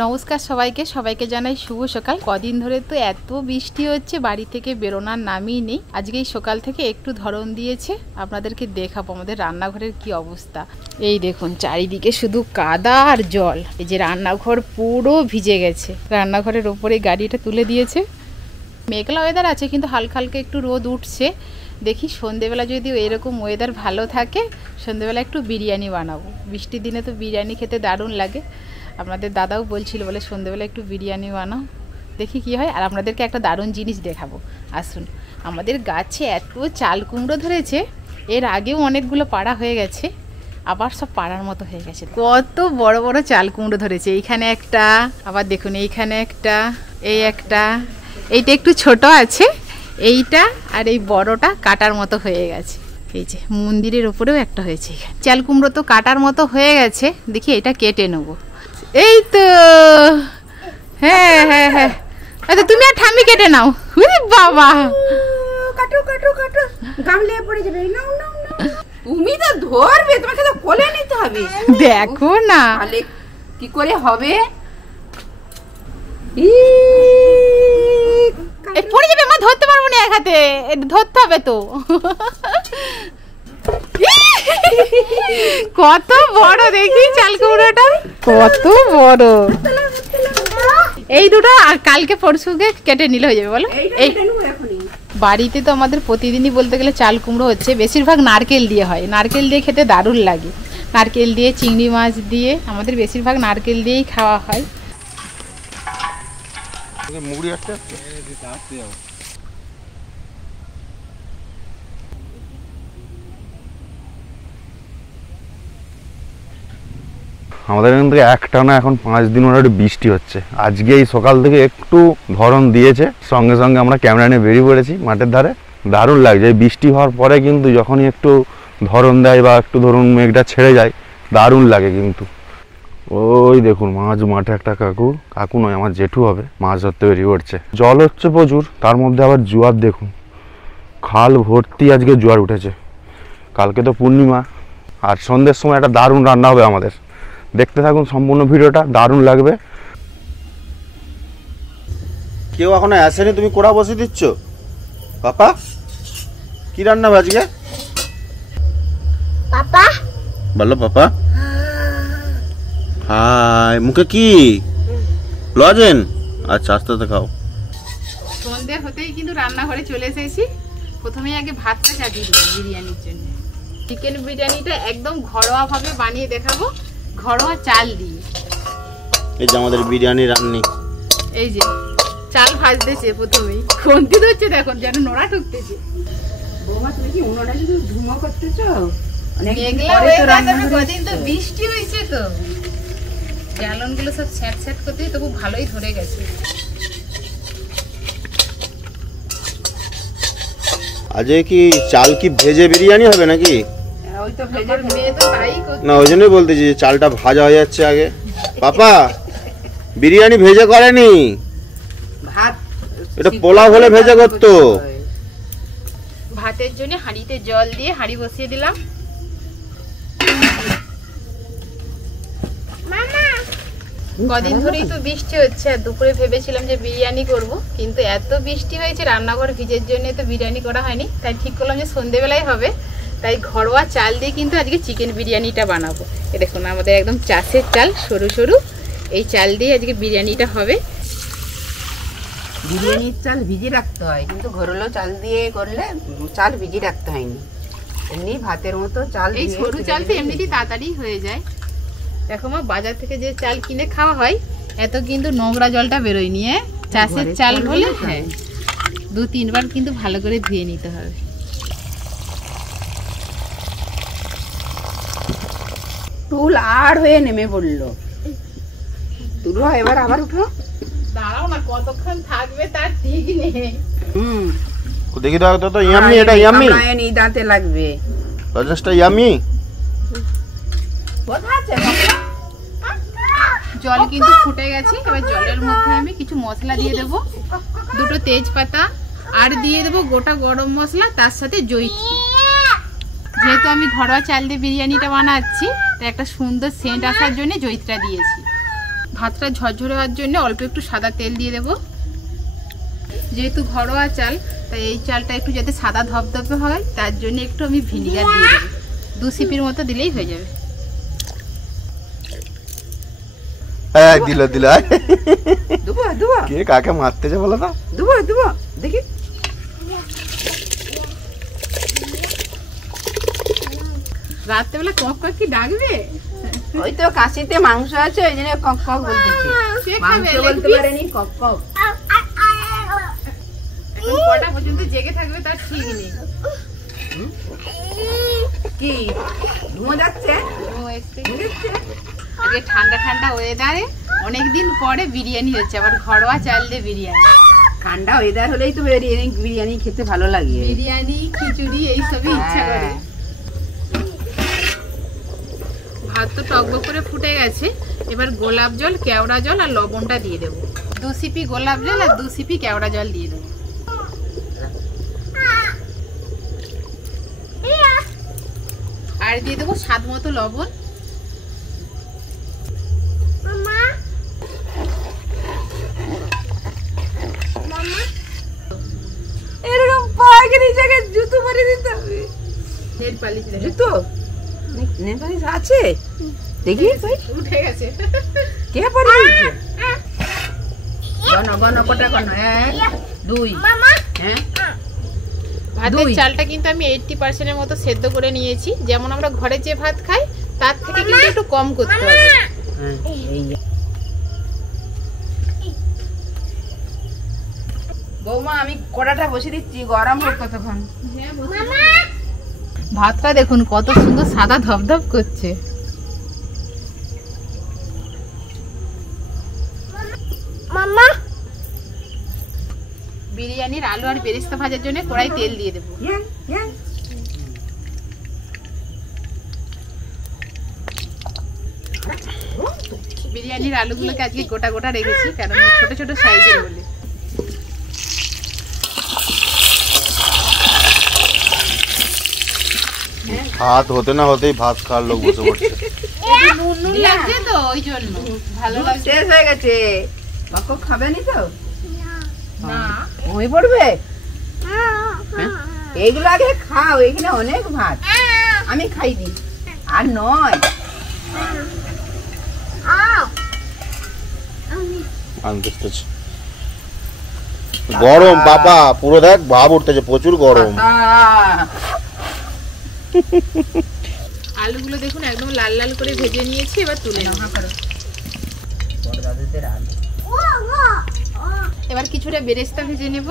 নমস্কার সবাইকে সবাইকে জানাই শুভ সকাল। কদিন ধরে তো এত বৃষ্টি হচ্ছে, বাড়ি থেকে বেরোনোর নামই নেই। আজকে এই সকাল থেকে একটু ধরন দিয়েছে, আপনাদেরকে দেখাবো আমাদের রান্নাঘরের কি অবস্থা। এই দেখুন চারিদিকে শুধু কাদা আর জল, এই যে রান্নাঘর পুরো ভিজে গেছে। রান্নাঘরের ওপরে গাড়িটা তুলে দিয়েছে। মেঘলা ওয়েদার আছে কিন্তু হালকা হালকা একটু রোদ উঠছে। দেখি সন্ধেবেলা যদি এরকম ওয়েদার ভালো থাকে সন্ধেবেলা একটু বিরিয়ানি বানাবো। বৃষ্টির দিনে তো বিরিয়ানি খেতে দারুণ লাগে। আপনাদের দাদাও বলছিল বলে সন্ধেবেলা একটু বিরিয়ানি বানাও, দেখি কি হয়। আর আপনাদেরকে একটা দারুণ জিনিস দেখাবো, আসুন। আমাদের গাছে এত চাল কুমড়ো ধরেছে, এর আগেও অনেকগুলো পাড়া হয়ে গেছে, আবার সব পাড়ার মতো হয়ে গেছে। কত বড় বড় চাল কুমড়ো ধরেছে। এইখানে একটা, আবার দেখুন এইখানে একটা, এই একটা, এইটা একটু ছোট আছে, এইটা আর এই বড়টা কাটার মতো হয়ে গেছে। এই যে মন্দিরের ওপরেও একটা হয়েছে। চাল কুমড়ো তো কাটার মতো হয়ে গেছে, দেখি এটা কেটে নেবো। এই তো, হ্যাঁ হ্যাঁ হ্যাঁ, আচ্ছা তুমি আর ঠাম্মি কেটে নাও। বাবা কাটো কাটো কাটো, গামলে পড়ে যাবে। নাও নাও নাও, তুমি তো ধরবে, তোমাকে তো কোলে নিতে হবে। দেখো না তাহলে কি করে হবে। পড়ে যাবে, মা ধরতে পারবো না, এক হাতে ধরতে হবে তো। কত বড় দেখি চাল কুমড়োটা, কত বড়। এই দুটো আর কালকে পরশুকে কেটে নিলে হয়ে যাবে, বলো। এই বাড়িতে তো আমাদের প্রতিদিনই বলতে গেলে চাল কুমড়ো হচ্ছে, বেশিরভাগ নারকেল দিয়ে হয়। নারকেল দিয়ে খেতে দারুণ লাগে। নারকেল দিয়ে, চিংড়ি মাছ দিয়ে, আমাদের বেশিরভাগ নারকেল দিয়েই খাওয়া হয়। আমাদের এখান থেকে একটানা এখন 5 দিন ওরা বৃষ্টি হচ্ছে। আজকে এই সকাল থেকে একটু ধরন দিয়েছে, সঙ্গে সঙ্গে আমরা ক্যামেরা নিয়ে বেরিয়ে পড়েছি মাঠের ধারে। দারুণ লাগছে এই বৃষ্টি হওয়ার পরে, কিন্তু যখনই একটু ধরন দেয় বা একটু ধরুন মেঘটা ছেড়ে যায় দারুণ লাগে কিন্তু। ওই দেখুন মাছ মাঠে একটা কাকু নয় আমার জেঠু হবে, মাছ ধরতে বেরিয়ে পড়ছে। জল হচ্ছে প্রচুর, তার মধ্যে আবার জোয়ার দেখুন, খাল ভর্তি আজকে জোয়ার উঠেছে। কালকে তো পূর্ণিমা, আর সন্ধ্যের সময় একটা দারুণ রান্না হবে আমাদের। দেখতে থাকুন সম্পূর্ণ ভিডিওটা, দারুণ লাগবে। কেউ এখনো আসেনি, তুমি কোড়া বসে দিচ্ছ? পাপা কি রান্না হবে আজকে? পাপা বলো পাপা। হাই, মুখে কি লজেন? আচ্ছা আস্তে আস্তে খাও। সন্ধ্যে হতেই কিন্তু রান্নাঘরে চলে এসেছি। প্রথমেই আগে ভাতটা চাপিয়ে দেবো বিরিয়ানির জন্য। চিকেন বিরিয়ানিটা একদম ঘরোয়া ভাবে বানিয়ে দেখাবো, ঘরোয়া চাল দিয়ে। এই যে আমাদের বিরিয়ানি রান্নি, এই যে চাল ভাজতেছে প্রথমেই, খুন্তি ধরছে দেখুন, যেন নোড়া ঠুকতেছে। বৌমা তুমি কি উনুনে শুধু ধুমো করতেছো? কদিন তো বৃষ্টি হয়েছে, তো জ্বালনগুলো সব স্যাট স্যাট করতে তবু ভালোই ধরে গেছে। আজকে কি চাল কি ভেজে বিরিয়ানি হবে নাকি? ওই তো ভেজে না, ওই জন্যই বলতেছি যে চালটা ভাজা হয়ে যাচ্ছে আগে। পাপা বিরিয়ানি ভেজে করেনি, ভাত এটা পোলাও হলে ভেজে করতো। ভাতের জন্য হাঁড়িতে জল দিয়ে হাঁড়ি বসিয়ে দিলাম। কদিন ধরেই তো বৃষ্টি হচ্ছে, আর দুপুরে ভেবেছিলাম যে বিরিয়ানি করব, কিন্তু এত বৃষ্টি হয়েছে রান্নাঘর ভিজের জন্য তো বিরিয়ানি করা হয়নি। তাই ঠিক করলাম যে সন্ধেবেলায় হবে, তাই ঘরোয়া চাল দিয়ে কিন্তু আজকে চিকেন বিরিয়ানিটা বানাবো। এ দেখুন আমাদের একদম চাষের চাল, সরু সরু, এই চাল দিয়ে আজকে বিরিয়ানিটা হবে। বিরিয়ানির চাল ভিজে রাখতে হয়, কিন্তু ঘরোয়া চাল দিয়ে করলে চাল ভিজে রাখতে হয়নি। এমনি ভাতের মতো চাল, এই সরু চাল তো এমনিতেই তাড়াতাড়ি হয়ে যায়। দেখো মা, বাজার থেকে যে চাল কিনে খাওয়া হয় এত কিন্তু নোংরা জলটা বেরোয় নিয়ে, চাষের চাল হলে হ্যাঁ 2-3 বার কিন্তু ভালো করে ধুয়ে নিতে হবে। টুল আর হয়ে নেমে পড়লো। তুলো এবার আবার উঠো। দাঁড়াও না, কতক্ষণ থাকবে তার ঠিক নেই। দেখি দাও তো, ইয়াম্মি, এটা ইয়াম্মি, এই দাঁতে লাগবে। লজেন্সটা ইয়াম্মি। জল কিন্তু ফুটে গেছে, এবার জলের মধ্যে আমি কিছু মশলা দিয়ে দেবো, 2টো তেজপাতা, আর দিয়ে দেবো গোটা গরম মশলা, তার সাথে জয়িত্রী। যেহেতু আমি ঘরোয়া চাল দিয়ে বিরিয়ানিটা বানাচ্ছি, তাই একটা সুন্দর সেন্ট আসার জন্য জয়িত্রীটা দিয়েছি। ভাতটা ঝরঝরে হওয়ার জন্য অল্প একটু সাদা তেল দিয়ে দেবো। যেহেতু ঘরোয়া চাল, তাই এই চালটা একটু যাতে সাদা ধপধপে হয় তার জন্য একটু আমি ভিনিগার দিয়ে দেবো। 2 সিপির মতো দিলেই হয়ে যাবে। হ্যাঁ দিল দুবো দুবো কে কাকে মারতেছে বলো তো? দুবো দুবো দেখি। রাত্রেবেলা কক কক কি ডাকবে? ওই তো কাশিতে মাংস আছে, ওই জন্য কক কক বলতেছি। কে মাংস খাবে? বলতে পারেনি, কক কক। এখন কটা পর্যন্ত জেগে থাকবে তার ঠিক নেই। কি ঘুমো যাচ্ছে? ও এসছে। আগে ঠান্ডা ঠান্ডা ওয়েদারে অনেকদিন পরে বিরিয়ানি হচ্ছে, আবার ঘরোয়া চাল দিয়ে বিরিয়ানি। ঠান্ডা ওয়েদার হলেই তো বিরিয়ানি খেতে ভালো লাগে। বিরিয়ানি খিচুড়ি এইসবই ইচ্ছা করে। ভাত তো টকবক করে ফুটে গেছে, এবার গোলাপ জল, কেওড়া জল আর লবণটা দিয়ে দেবো। 2 সিপি গোলাপ জল আর 2 সিপি কেওড়া জল দিয়ে দেবো। আর দিয়ে দেবো স্বাদ মতো লবণ। এরকম পাগড়ি জায়গায় জুতো মারি দিতে হবে। নেল পালিশ দেবে। জুতো নেল পালিশ আছে দেখি। উঠে গেছে। কে পরে দিচ্ছে? গণ কটা গণ? 1 2। হ্যাঁ ভাতের 2 চালটা কিন্তু আমি 80% এর মতো সেদ্ধ করে নিয়েছি। যেমন আমরা ঘরে যে ভাত খাই তার থেকে কিন্তু একটু কম করতে হবে। বৌমা আমি কড়াটা বসে দিচ্ছি, গরম হোক কতক্ষণ। ভাতটা দেখুন কত সুন্দর সাদা ধপধপ করছে। বিরিয়ানির আলু আর বেরেস্তা ভাজার জন্য কড়াই তেল দিয়ে দেবো। বিরিয়ানির আলুগুলোকে আজকে গোটা গোটা রেখেছি, কারণ ছোট ছোট সাইজের বলে। ভাত হতে না হতেই ভাত খাওয়ার লোক বসে পড়ছে। নুন নুন লাগছে তো ওই জন্য ভালো লাগছে। শেষ হয়ে গেছে। বাকো খাবে নি তো? না ওই পড়বে। এইগুলো আগে খাও, এখানে অনেক ভাত। আমি খাই দি আর নয়। আনতেছে গরম বাবা, পুরো দেখ ভাব উঠতেছে, প্রচুর গরম। আলুগুলো দেখুন একদম লাল লাল করে ভেজে নিয়েছি, এবার তুলে নেব। এবার কিছুটা বেরেস্তা ভেজে নেব।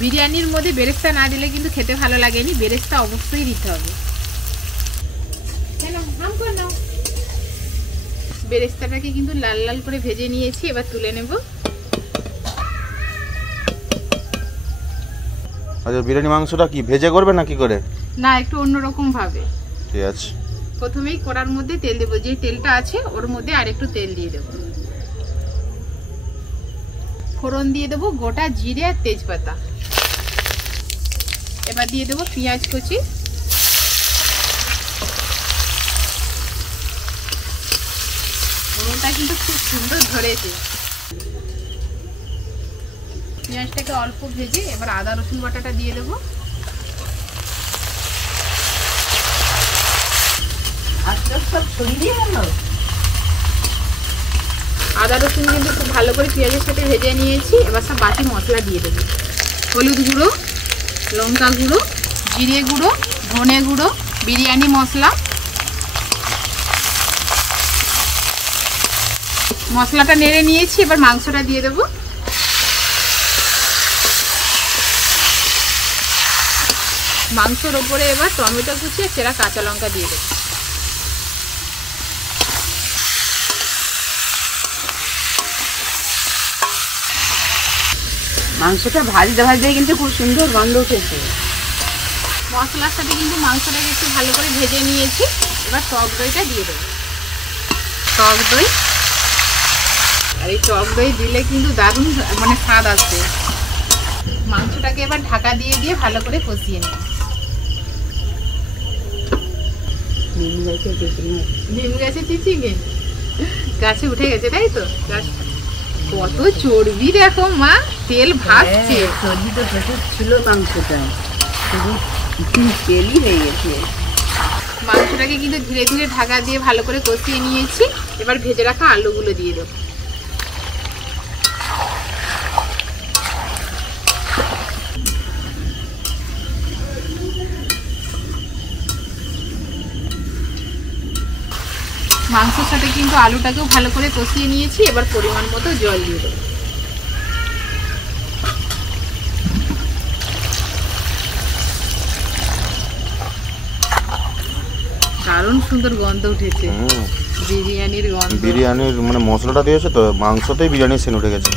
বিরিয়ানির মধ্যে বেরেস্তা না দিলে কিন্তু খেতে ভালো লাগেনি, বেরেস্তা অবশ্যই দিতে হবে। বেরেস্তাটাকে কিন্তু লাল লাল করে ভেজে নিয়েছি, এবার তুলে নেব। আচ্ছা বিরিয়ানি মাংসটা কি ভেজে করবে না কি করে? না, একটু অন্যরকম ভাবে। ঠিক আছে। প্রথমেই কড়ার মধ্যে তেল দেবো, যে তেলটা আছে ওর মধ্যে আর একটু তেল দিয়ে দেবো। ফোড়ন দিয়ে দেবো গোটা জিরে আর তেজপাতা। এবার দিয়ে দেবো পেঁয়াজ কুচি। ফোড়নটা কিন্তু খুব সুন্দর ধরেছে। পেঁয়াজটাকে অল্প ভেজে এবার আদা রসুন বাটাটা দিয়ে দেবো। আদা রসুন কিন্তু খুব ভালো করে পেঁয়াজের সাথে ভেজে নিয়েছি। এবার সব বাকি মশলা দিয়ে দেবো। হলুদ গুঁড়ো, লঙ্কা গুঁড়ো, জিরে গুঁড়ো, ধনে গুঁড়ো, বিরিয়ানি মশলা। মশলাটা নেড়ে নিয়েছি, এবার মাংসটা দিয়ে দেবো। মাংসের ওপরে এবার টমেটো কুচি আর চেরা কাঁচা লঙ্কা দিয়ে দেবো। মাংসটা ভাজতে ভাজতে কিন্তু খুব সুন্দর গন্ধ উঠেছে। মশলার সাথে কিন্তু মাংসটাকে একটু ভালো করে ভেজে নিয়েছি। এবার টক দইটা দিয়ে দেবো। টক দই, আর এই টক দই দিলে কিন্তু দারুণ মানে স্বাদ আসবে। মাংসটাকে এবার ঢাকা দিয়ে দিয়ে ভালো করে কষিয়ে নেব। নিম গেছে চিচিঙ্গে। গাছে উঠে গেছে তাই তো? কত চর্বি দেখো মা, তেল ভাসছে। চর্বি তো প্রচুর ছিল মাংসটা, শুধু তেলই হয়ে গেছে। মাংসটাকে কিন্তু ধীরে ধীরে ঢাকা দিয়ে ভালো করে কষিয়ে নিয়েছি। এবার ভেজে রাখা আলুগুলো দিয়ে দেবো। মাংসের সাথে কিন্তু আলুটাকেও ভালো করে কষিয়ে নিয়েছি। এবার পরিমাণ মতো জল দিয়ে দেবো। দারুণ সুন্দর গন্ধ উঠেছে, বিরিয়ানির গন্ধ। বিরিয়ানির মানে মশলাটা দিয়েছে তো, মাংসতেই বিরিয়ানির সেন্ট উঠে গেছে।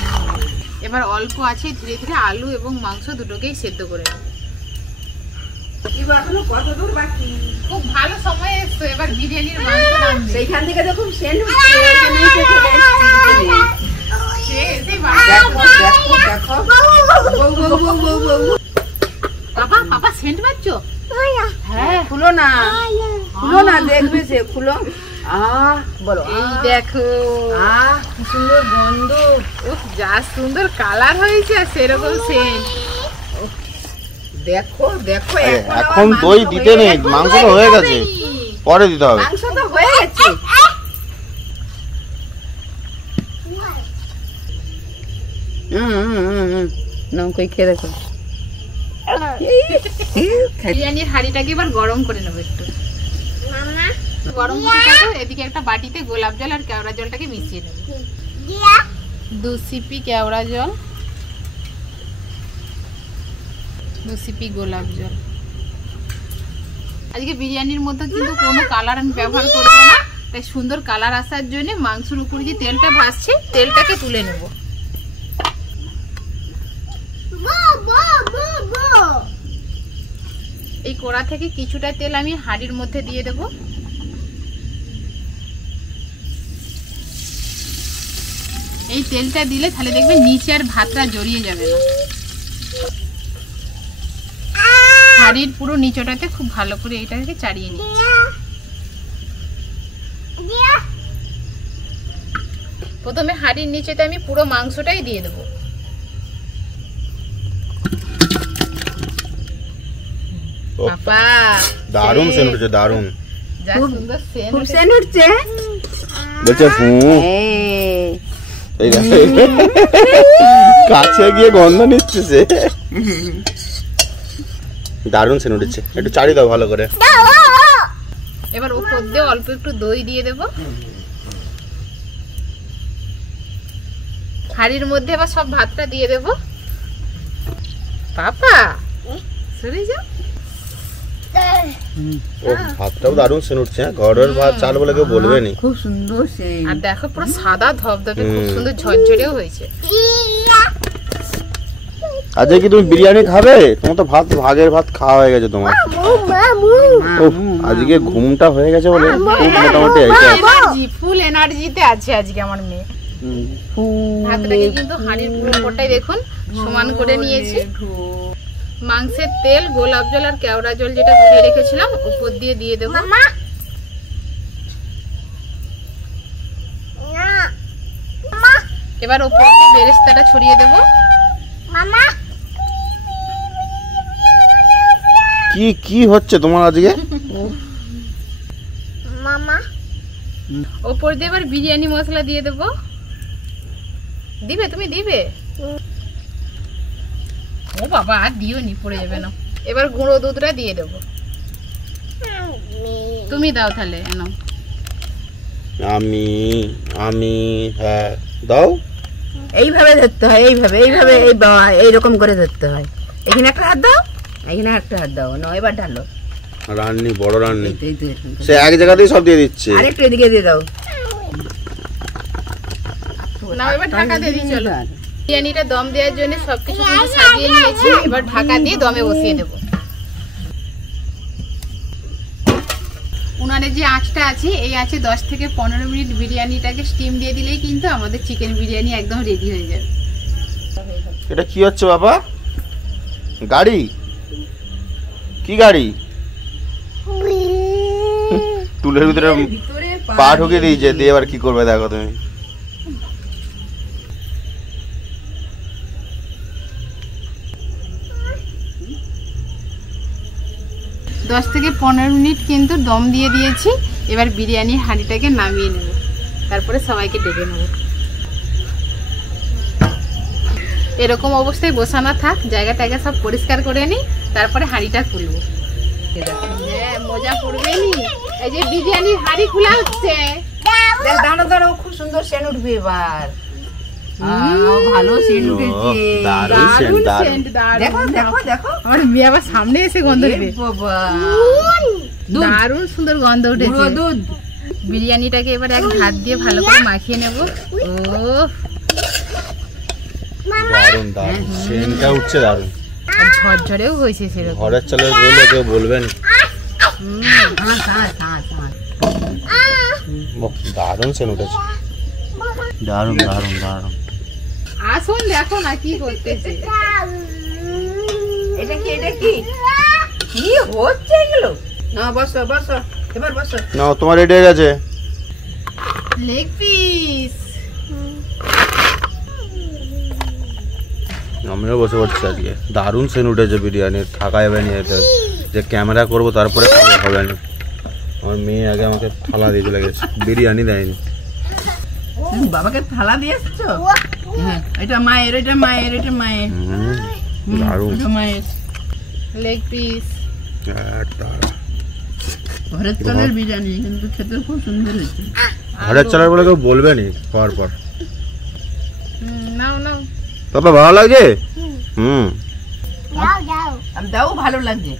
এবার অল্প আছে ধীরে ধীরে আলু এবং মাংস দুটোকেই সেদ্ধ করে নেব। এখনো কত দূর বাকি? খুব ভালো সময় এসছো, এবার বিরিয়ানির মাংস নামবে। সেইখান থেকে দেখুন সেন্ট বাবা সেন্ট পাচ্ছো? হ্যাঁ, খুলো না, খুলো না, দেখবে সে, খুলো। বলো, এই দেখো, কি সুন্দর গন্ধ। যা সুন্দর কালার হয়েছে আর সেরকম সেন্ট। দেখো দেখো, এখন দই দিতে নেই, মাংস তো হয়ে গেছে, পরে দিতে হবে। মাংস তো হয়ে গেছে। নৌকোই খেয়ে দেখো। বিরিয়ানির হাঁড়িটাকে এবার গরম করে নেবো একটু। গরম হতে থাকো, এদিকে একটা বাটিতে গোলাপ জল আর কেওড়া জলটাকে মিশিয়ে নেবো। 2 সিপি কেওড়া জল, 2 সিপি গোলাপ জল। আজকে বিরিয়ানির মধ্যে কিন্তু কোনো কালার আমি ব্যবহার করবো না, তাই সুন্দর কালার আসার জন্য মাংসের উপরে যে তেলটা ভাসছে তেলটাকে তুলে নেব। এই কড়া থেকে কিছুটা তেল আমি হাঁড়ির মধ্যে দিয়ে দেব। এই তেলটা দিলে তাহলে দেখবে নিচে আর ভাতটা জড়িয়ে যাবে না। হাঁড়ির পুরো নিচটাতে খুব ভালো করে এইটাকে চাড়িয়ে নিচ্ছি। প্রথমে হাঁড়ির নিচেতে আমি পুরো মাংসটাই দিয়ে দেবো। বাবা দারুণ সেন্ট উঠছে, দারুণ। যা সুন্দর সেন্ট, খুব সেন্ট উঠছে। বলছে এই কাছে গিয়ে গন্ধ নিচ্ছে সে। দারুণ সেন্ট উঠছে, একটু চাড়ি দাও ভালো করে। এবার উপর দিয়ে অল্প একটু দই দিয়ে দেব। হাঁড়ির মধ্যে এবার সব ভাতটা দিয়ে দেব। পাপা সরে যাও। ও ভাতটাও দারুণ সেন্ট উঠছে, ঘরের ভাত চাল বলে কেউ বলবে নি। খুব সুন্দর সেন্ট। আর দেখো পুরো সাদা ধবধবে, খুব সুন্দর ঝরঝরেও হয়েছে। আজকে কি তুমি বিরিয়ানি খাবে? তোমার তো ভাত, ভাগের ভাত খাওয়া হয়ে গেছে তোমার। আজকে ঘুমটা হয়ে গেছে বলে খুব মোটামুটি ফুল এনার্জিতে আছে আজকে আমার মেয়ে। ভাতটাকে কিন্তু হাঁড়ির পুরো উপরটাই দেখুন সমান করে নিয়েছি। মাংসের তেল, গোলাপ জল আর কেওড়া জল যেটা ধুয়ে রেখেছিলাম উপর দিয়ে দিয়ে দেবো। এবার উপর দিয়ে বেরেস্তাটা ছড়িয়ে দেবো। কি কি হচ্ছে তোমার আজকে? ওপর দিয়ে এবার বিরিয়ানি মশলা দিয়ে দেবো। দিবে? তুমি দিবে? ও বাবা আর দিও নি, পড়ে যাবে না। এবার গুঁড়ো দুধটা দিয়ে দেবো। তুমি দাও তাহলে। নাও। আমি হ্যাঁ দাও। এইভাবে ধরতে হয়, এইভাবে এইভাবে এইরকম করে ধরতে হয়। এখানে একটা হাত দাও, এখানে একটা হাত দাও। না এবার ঢালো। রান্নি বড় রান্নি, সে এক জায়গাতেই সব দিয়ে দিচ্ছে। আরেকটু এদিকে দিয়ে দাও। না এবার ঢাকা দিয়ে দিই। চলো, বিরিয়ানিটা দম দেওয়ার জন্য সবকিছু কিন্তু সাজিয়ে নিয়েছি। এবার ঢাকা দিয়ে দমে বসিয়ে দেবো। উনানে যে আঁচটা আছে, এই আঁচে 10 থেকে 15 মিনিট বিরিয়ানিটাকে স্টিম দিয়ে দিলেই কিন্তু আমাদের চিকেন বিরিয়ানি একদম রেডি হয়ে যাবে। এটা কি হচ্ছে বাবা? গাড়ি? কি গাড়ি? টুলের ভিতরে পা ঢুকিয়ে দিয়েছে, দিয়ে এবার কি করবে দেখো তুমি। 10 থেকে 15 মিনিট কিন্তু দম দিয়ে দিয়েছি। এবার বিরিয়ানির হাঁড়িটাকে নামিয়ে নেব, তারপরে সবাইকে ডেকে নেব। এরকম অবস্থায় বসানো থাক, জায়গা টায়গা সব পরিষ্কার করে নিই, তারপরে হাঁড়িটা খুলবো। হ্যাঁ, মজা পড়বে নি। এই যে বিরিয়ানির হাঁড়ি খোলা হচ্ছে। দাঁড়ো দাঁড়ো, খুব সুন্দর সেন্ট উঠবে এবার। ভালো সেন্ট উঠেছে, দারুণ সেন্ট, দারুণ। সেন্ট, দারুণ। দেখো দেখো দেখো, আমার মেয়ে আবার সামনে এসে গন্ধ দেবে। বাবা দারুণ সুন্দর গন্ধ উঠেছে। পুরো দুধ। বিরিয়ানিটাকে এবার এক হাত দিয়ে ভালো করে মাখিয়ে নেব। ও দারুণ দারুণ সেন্টটা উঠছে, দারুণ। আর ঝরঝরেও হয়েছে সেরকম। ঘরের চালের বললে কেউ বলবেন। দারুণ সেন্ট উঠেছে, দারুণ দারুণ দারুণ। আসুন দেখো না কি করতেছে। এটা কি, এটা কি, কি হচ্ছে এগুলো? না বসো বসো, এবার বসো। না তোমার রেডি হয়ে গেছে। Leg piece. আমিও বসে পড়ছি আজকে। দারুণ সেন্ট উঠেছে বিরিয়ানির, থাকা যাবে না এতে। যে ক্যামেরা করবো তারপরে খাবো, হবে না। আমার মেয়ে আগে আমাকে থালা দিয়ে চলে গেছে, বিরিয়ানি দেয়নি। তুমি বাবাকে থালা দিয়ে এসছো? হ্যাঁ, এটা মায়ের, এটা মায়ের, এটা মায়ের। দারুণ এটা মায়ের লেগ পিস। ঘরের চালের বিরিয়ানি, কিন্তু খেতে খুব সুন্দর হয়েছে। ঘরের চালের বলে কেউ বলবে নি খাওয়ার পর। নাও নাও। বাবা ভালো লাগছে? দাও, ভালো লাগছে।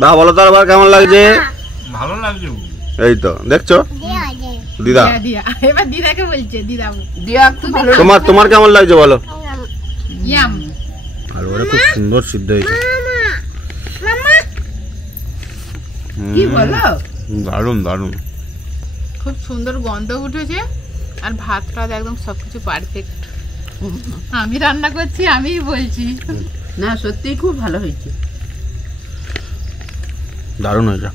বা বলো তো আবার কেমন লাগছে? ভালো লাগছে। এই তো দেখছো দিদা। দিয়া এবার দিদাকে বলছে, দিদা দিয়া খুব ভালো। তোমার কেমন লাগছে বলো? ইয়াম। আর ওরা খুব সুন্দর সিদ্ধ হয়েছে। কি বলো? দারুণ দারুণ। খুব সুন্দর গন্ধ উঠেছে, আর ভাতটা একদম সবকিছু পারফেক্ট। আমি রান্না করছি, আমিই বলছি। না সত্যি খুব ভালো হয়েছে, দারুণ হয়েছে।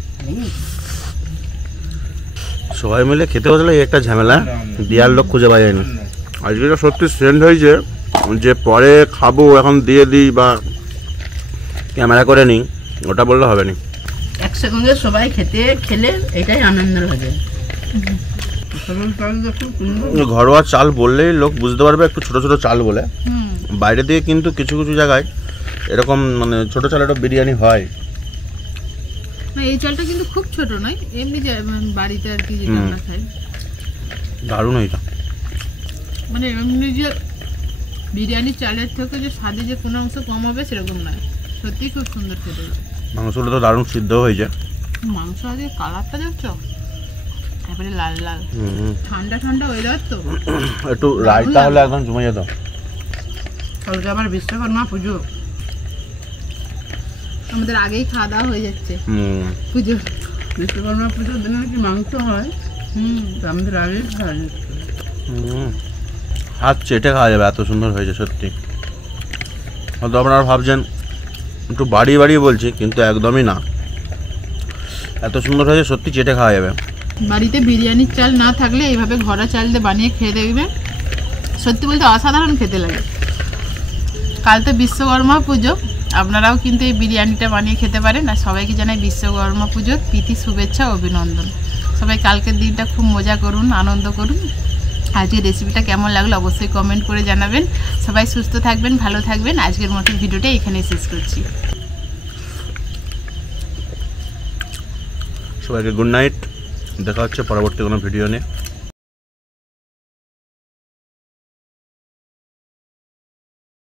সবাই মিলে খেতে বসলে একটা ঝামেলা, দেওয়ার লোক খুঁজে পাওয়া যায়নি। আজকে তো সত্যি সেন্ট হয়েছে যে পরে খাবো এখন দিয়ে দিই বা ক্যামেরা করে নিই, ওটা বললে হবে না। একসঙ্গে সবাই খেলে এটাই আনন্দ লাগে। ঘরোয়া চাল বললেই লোক বুঝতে পারবে, একটু ছোট ছোট চাল বলে। হুম। বাইরে দিয়ে কিন্তু কিছু কিছু জায়গায় এরকম মানে ছোট চালেরও বিরিয়ানি হয়। না, এই চালটা কিন্তু খুব ছোট নয়, এমনি বাড়িতে আর কি যেটা আমরা খাই। দারুণ হয়েছে। মানে এমনি যে বিরিয়ানি চালের থেকে যে স্বাদে যে কোনো অংশ কম হবে সেরকম নয়, সত্যি খুব সুন্দর খেতে হয়েছে। মাংসটা তো দারুণ সিদ্ধ হয়েছে। মাংস আগে কালারটা দেখছো, তারপরে লাল লাল। হুম। ঠান্ডা ঠান্ডা ওয়েদার তো। একটু রাইতা হলে একদম জমে যেত। কালকে আবার বিশ্বকর্মা পুজো, আমাদের আগেই খাওয়া দাওয়া হয়ে যাচ্ছে পুজো। বিশ্বকর্মা পুজোর দিনে নাকি মাংস হয়। তো আমাদের আগেই খাওয়া যাচ্ছে। হাত চেটে খাওয়া যাবে, এত সুন্দর হয়েছে সত্যি। হয়তো আপনারা ভাবছেন একটু বাড়িয়ে বাড়িয়ে বলছি, কিন্তু একদমই না, এত সুন্দর হয়েছে সত্যি, চেটে খাওয়া যাবে। বাড়িতে বিরিয়ানির চাল না থাকলে এইভাবে ঘোড়া চাল দিয়ে বানিয়ে খেয়ে দেখবেন, সত্যি বলতে অসাধারণ খেতে লাগে। কাল তো বিশ্বকর্মা পুজো, আপনারাও কিন্তু এই বিরিয়ানিটা বানিয়ে খেতে পারেন। আর সবাইকে জানাই বিশ্বকর্মা পুজোর প্রীতি শুভেচ্ছা ও অভিনন্দন। সবাই কালকের দিনটা খুব মজা করুন, আনন্দ করুন। আজকের রেসিপিটা কেমন লাগলো অবশ্যই কমেন্ট করে জানাবেন। সবাই সুস্থ থাকবেন, ভালো থাকবেন। আজকের মতো ভিডিওটা এখানেই শেষ করছি। সবাইকে গুড নাইট, দেখা হচ্ছে পরবর্তী কোনো ভিডিও নিয়ে।